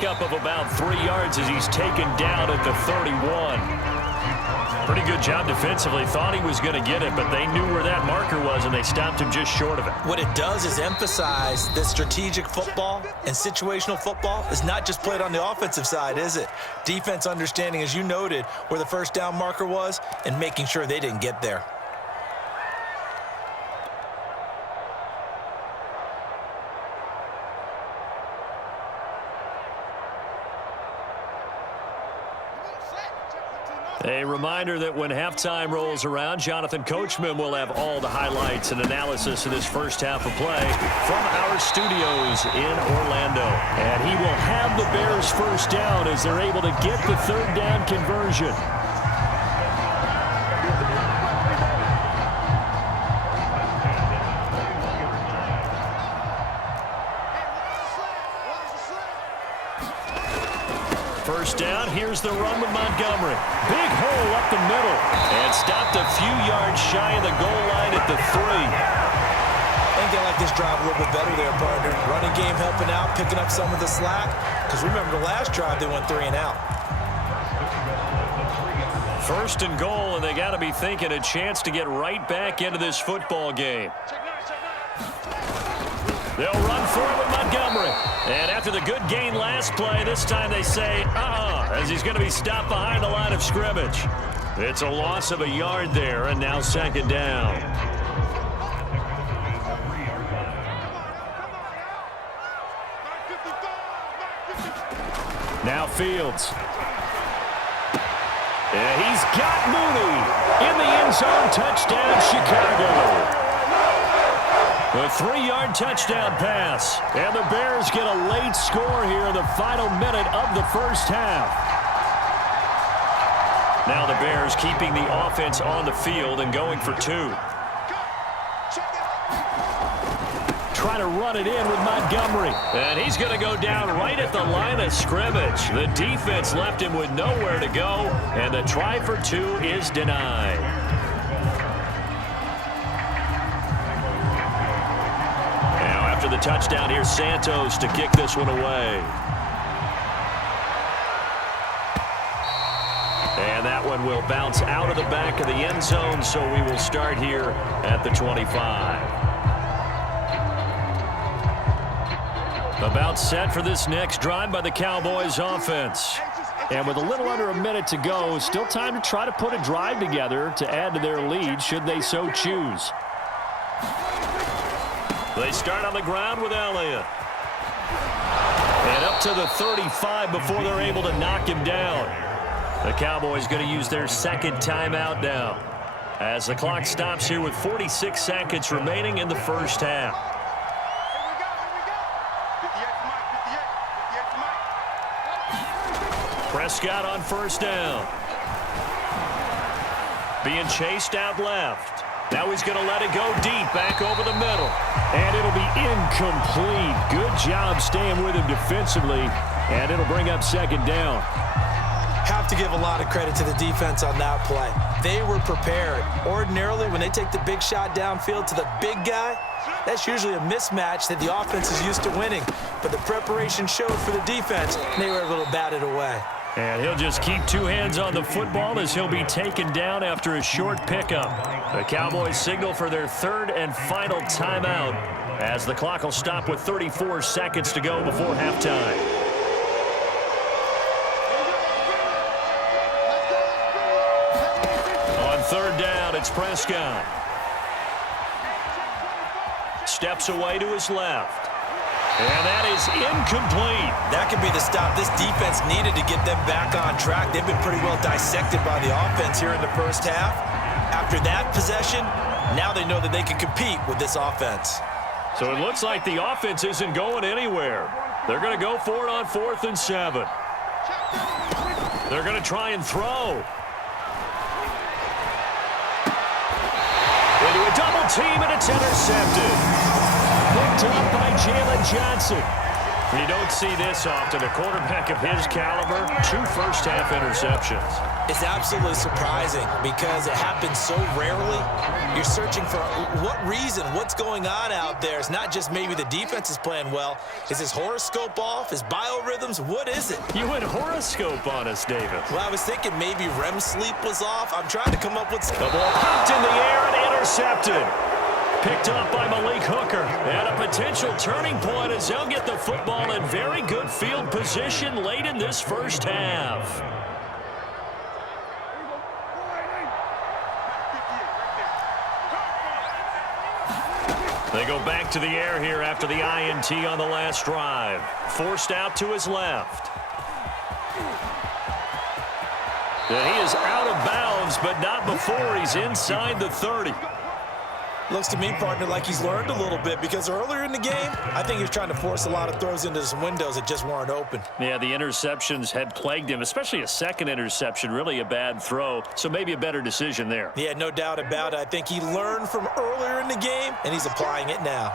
pickup of about 3 yards as he's taken down at the 31. Pretty good job defensively. Thought he was going to get it, but they knew where that marker was, and they stopped him just short of it. What it does is emphasize that strategic football and situational football is not just played on the offensive side, is it? Defense understanding, as you noted, where the first down marker was and making sure they didn't get there. A reminder that when halftime rolls around, Jonathan Coachman will have all the highlights and analysis of this first half of play from our studios in Orlando. And he will have the Bears first down as they're able to get the third down conversion. First down, here's the run with Montgomery. Big hole up the middle. And stopped a few yards shy of the goal line at the 3. I think they like this drive a little bit better there, partner. Running game helping out, picking up some of the slack. Because remember, the last drive, they went 3 and out. First and goal, and they got to be thinking a chance to get right back into this football game. They'll run for it with Montgomery. And after the good gain last play, this time they say, as he's going to be stopped behind the line of scrimmage. It's a loss of a yard there, and now second down. Now Fields. And he's got Mooney in the end zone. Touchdown, Chicago. A 3-yard touchdown pass. And the Bears get a late score here in the final minute of the first half. Now the Bears keeping the offense on the field and going for 2. Trying to run it in with Montgomery. And he's going to go down right at the line of scrimmage. The defense left him with nowhere to go. And the try for 2 is denied. After the touchdown, here's Santos to kick this one away. And that one will bounce out of the back of the end zone, so we will start here at the 25. About set for this next drive by the Cowboys offense. And with a little under a minute to go, still time to try to put a drive together to add to their lead should they so choose. They start on the ground with Elliott. And up to the 35 before they're able to knock him down. The Cowboys going to use their second timeout now, as the clock stops here with 46 seconds remaining in the first half. Prescott on first down. Being chased out left. Now he's going to let it go deep, back over the middle. And it'll be incomplete. Good job staying with him defensively. And it'll bring up second down. Have to give a lot of credit to the defense on that play. They were prepared. Ordinarily, when they take the big shot downfield to the big guy, that's usually a mismatch that the offense is used to winning. But the preparation showed for the defense, and they were able to bat it away. And he'll just keep 2 hands on the football as he'll be taken down after a short pickup. The Cowboys signal for their third and final timeout as the clock will stop with 34 seconds to go before halftime. On third down, it's Prescott. Steps away to his left. And that is incomplete. That could be the stop this defense needed to get them back on track. They've been pretty well dissected by the offense here in the first half. After that possession, now they know that they can compete with this offense. So it looks like the offense isn't going anywhere. They're going to go for it on 4th and 7. They're going to try and throw. Into a double team, and it's intercepted. Picked up by Jalen Johnson. You don't see this often. A quarterback of his caliber, 2 first-half interceptions. It's absolutely surprising because it happens so rarely. You're searching for what reason, what's going on out there. It's not just maybe the defense is playing well. Is his horoscope off? His biorhythms? What is it? You went horoscope on us, David. Well, I was thinking maybe REM sleep was off. I'm trying to come up with... The ball popped in the air and intercepted. Picked up by Malik Hooker. And a potential turning point as they'll get the football in very good field position late in this first half. They go back to the air here after the INT on the last drive. Forced out to his left. And he is out of bounds, but not before he's inside the 30. Looks to me, partner, like he's learned a little bit because earlier in the game, I think he was trying to force a lot of throws into some windows that just weren't open. Yeah, the interceptions had plagued him, especially a second interception, really a bad throw. So maybe a better decision there. Yeah, no doubt about it. I think he learned from earlier in the game, and he's applying it now.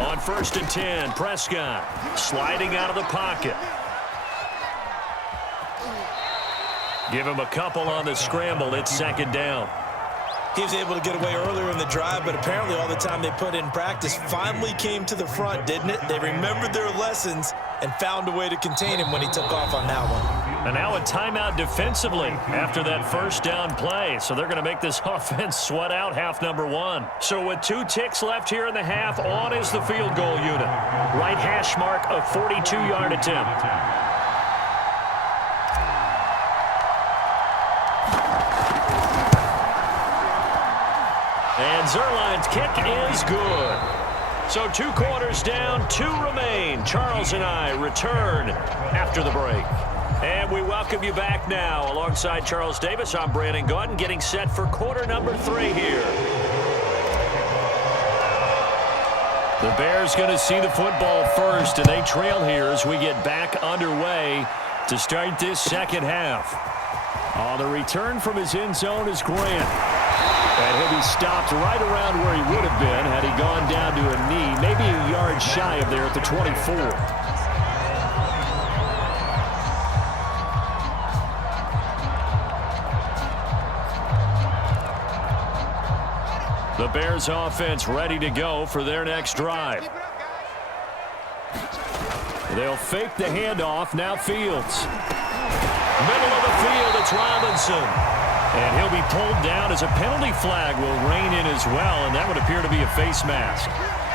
On 1st and 10, Prescott sliding out of the pocket. Give him a couple on the scramble. It's 2nd down. He was able to get away earlier in the drive, but apparently all the time they put in practice finally came to the front, didn't it? They remembered their lessons and found a way to contain him when he took off on that one. And now a timeout defensively after that first down play. So they're going to make this offense sweat out half number 1. So with 2 ticks left here in the half, on is the field goal unit. Right hash mark, a 42-yard attempt. And Zerline's kick is good. So 2 quarters down, 2 remain. Charles and I return after the break. And we welcome you back now. Alongside Charles Davis, I'm Brandon Gaudin, getting set for quarter number 3 here. The Bears going to see the football first, and they trail here as we get back underway to start this second half. On the return from his end zone is Grant. And he'll be stopped right around where he would have been had he gone down to a knee, maybe a yard shy of there at the 24. The Bears offense ready to go for their next drive. They'll fake the handoff. Now Fields. Middle of the field, it's Robinson. And he'll be pulled down as a penalty flag will rein in as well, and that would appear to be a face mask.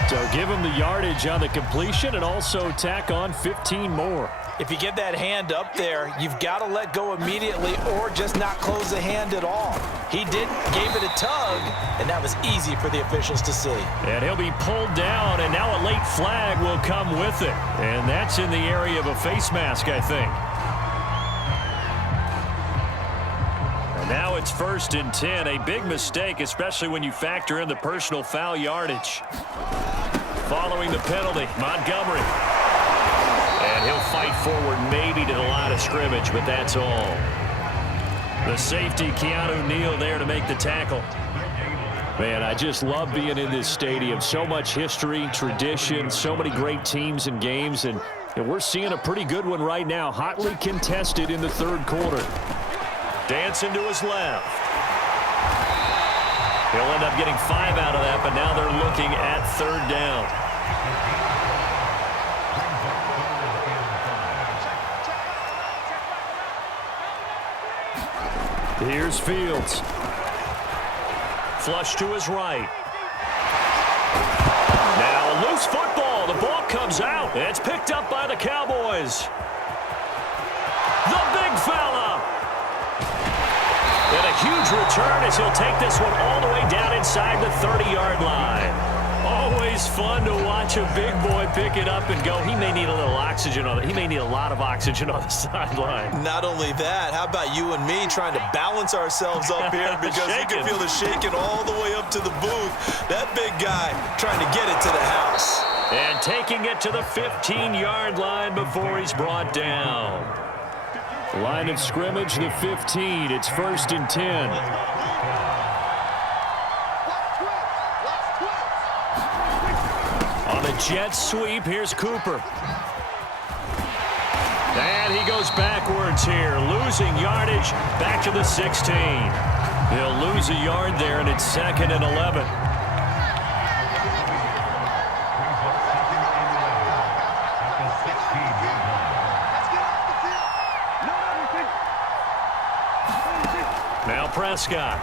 So give him the yardage on the completion and also tack on 15 more. If you get that hand up there, you've got to let go immediately or just not close the hand at all. He didn't, gave it a tug, and that was easy for the officials to see. And he'll be pulled down, and now a late flag will come with it. And that's in the area of a face mask, I think. Now it's 1st and 10, a big mistake, especially when you factor in the personal foul yardage. Following the penalty, Montgomery. And he'll fight forward maybe to the line of scrimmage, but that's all. The safety, Keanu Neal, there to make the tackle. Man, I just love being in this stadium. So much history, tradition, so many great teams and games, and we're seeing a pretty good one right now, hotly contested in the 3rd quarter. Dancing to his left. He'll end up getting 5 out of that, but now they're looking at 3rd down. Here's Fields. Flush to his right. Now a loose football. The ball comes out. It's picked up by the Cowboys. The big fella. And a huge return as he'll take this one all the way down inside the 30-yard line. Always fun to watch a big boy pick it up and go. He may need a little oxygen on it. He may need a lot of oxygen on the sideline. Not only that, how about you and me trying to balance ourselves up here because you can feel the shaking all the way up to the booth. That big guy trying to get it to the house. And taking it to the 15-yard line before he's brought down. Line of scrimmage, the 15. It's 1st and 10. On the jet sweep. Here's Cooper. And he goes backwards here, losing yardage back to the 16. He'll lose a yard there, and it's 2nd and 11. Now Prescott.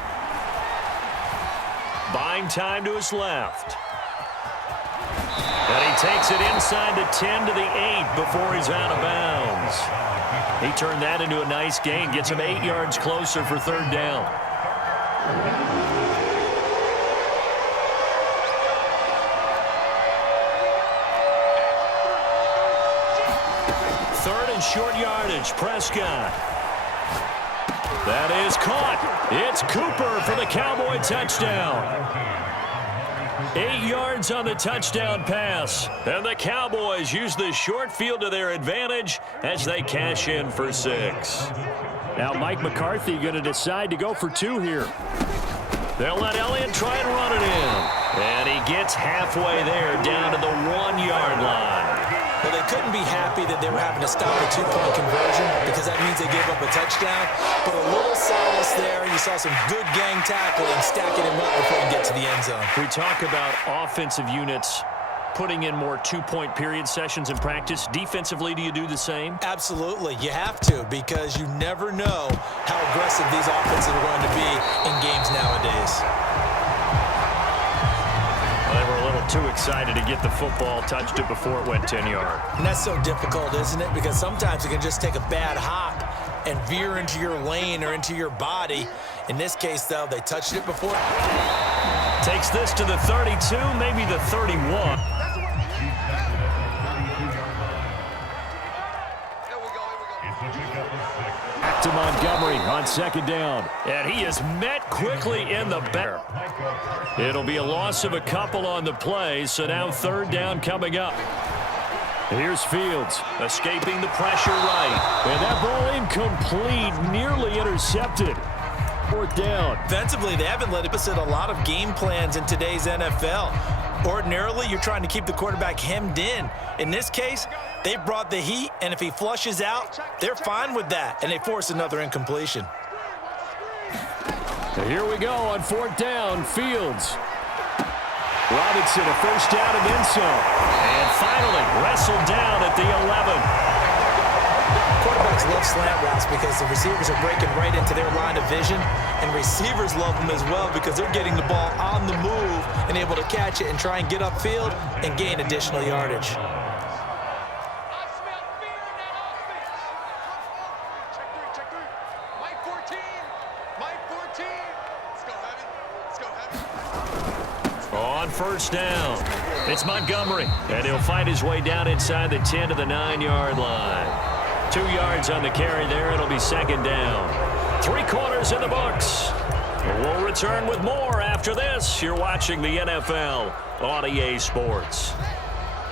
Buying time to his left. And he takes it inside the 10 to the 8 before he's out of bounds. He turned that into a nice gain. Gets him 8 yards closer for 3rd down. Third and short yardage. Prescott. That is caught. It's Cooper for the Cowboy touchdown. 8 yards on the touchdown pass. And the Cowboys use the short field to their advantage as they cash in for 6. Now Mike McCarthy going to decide to go for 2 here. They'll let Elliott try and run it in. And he gets halfway there down to the 1-yard line. Well, they couldn't be happy that they were having to stop a 2-point conversion because that means they gave up a touchdown. But a little solace there. You saw some good gang tackling, stacking him up before he get to the end zone. We talk about offensive units putting in more 2-point period sessions in practice. Defensively, do you do the same? Absolutely. You have to, because you never know how aggressive these offenses are going to be in games nowadays. They were a little too excited to get the football, touched it before it went 10 yards. And that's so difficult, isn't it? Because sometimes you can just take a bad hop and veer into your lane or into your body. In this case, though, they touched it before. Takes this to the 32, maybe the 31. Back to Montgomery on 2nd down. And he is met quickly in the back. It'll be a loss of a couple on the play, so now 3rd down coming up. Here's Fields, escaping the pressure right. And that ball incomplete, nearly intercepted. 4th down. Defensively, they haven't let us in a lot of game plans in today's NFL. Ordinarily, you're trying to keep the quarterback hemmed in. In this case, they brought the heat, and if he flushes out, they're fine with that, and they force another incompletion. Here we go on 4th down. Fields. Robinson, a 1st down and then some. And finally, wrestled down at the 11. Quarterbacks love slant routes because the receivers are breaking right into their line of vision, and receivers love them as well because they're getting the ball on the move and able to catch it and try and get upfield and gain additional yardage. On 1st down, it's Montgomery, and he'll fight his way down inside the 10 to the 9-yard line. 2 yards on the carry there. It'll be 2nd down. 3 quarters in the books. We'll return with more after this. You're watching the NFL on EA Sports.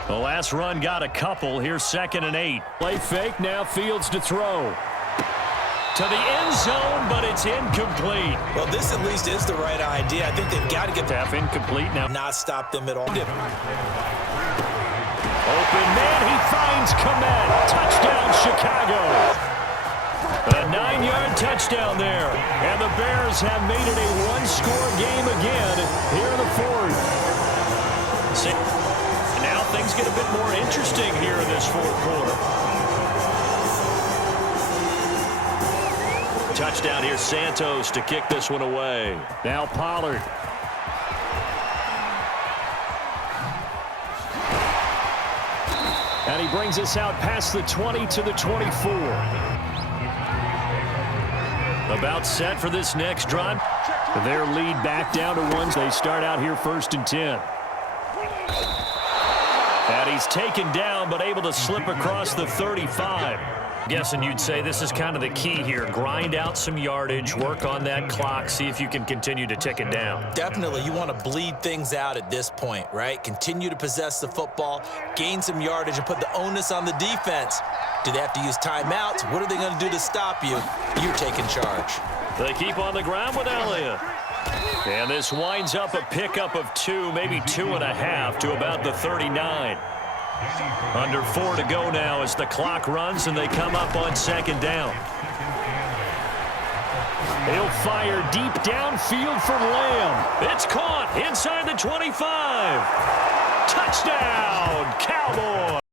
The last run got a couple. Here's 2nd and 8. Play fake, now Fields to throw. To the end zone, but it's incomplete. Well, this at least is the right idea. I think they've got to get half incomplete now. Not stop them at all. Open man, he finds Komet. Touchdown, Chicago. A 9-yard touchdown there. And the Bears have made it a 1-score game again here in the 4th. Now things get a bit more interesting here in this 4th quarter. Touchdown here, Santos to kick this one away. Now Pollard. And he brings us out past the 20 to the 24. About set for this next drive. Their lead back down to 1. They start out here 1st and 10. And he's taken down, but able to slip across the 35. Guessing you'd say this is kind of the key here. Grind out some yardage, work on that clock, see if you can continue to tick it down. Definitely, you want to bleed things out at this point, right? Continue to possess the football, gain some yardage, and put the onus on the defense. Do they have to use timeouts? What are they going to do to stop you? You're taking charge. They keep on the ground with Elliott. And this winds up a pickup of 2, maybe 2.5 to about the 39. Under 4 to go now as the clock runs and they come up on second down. He'll fire deep downfield for Lamb. It's caught inside the 25. Touchdown, Cowboys.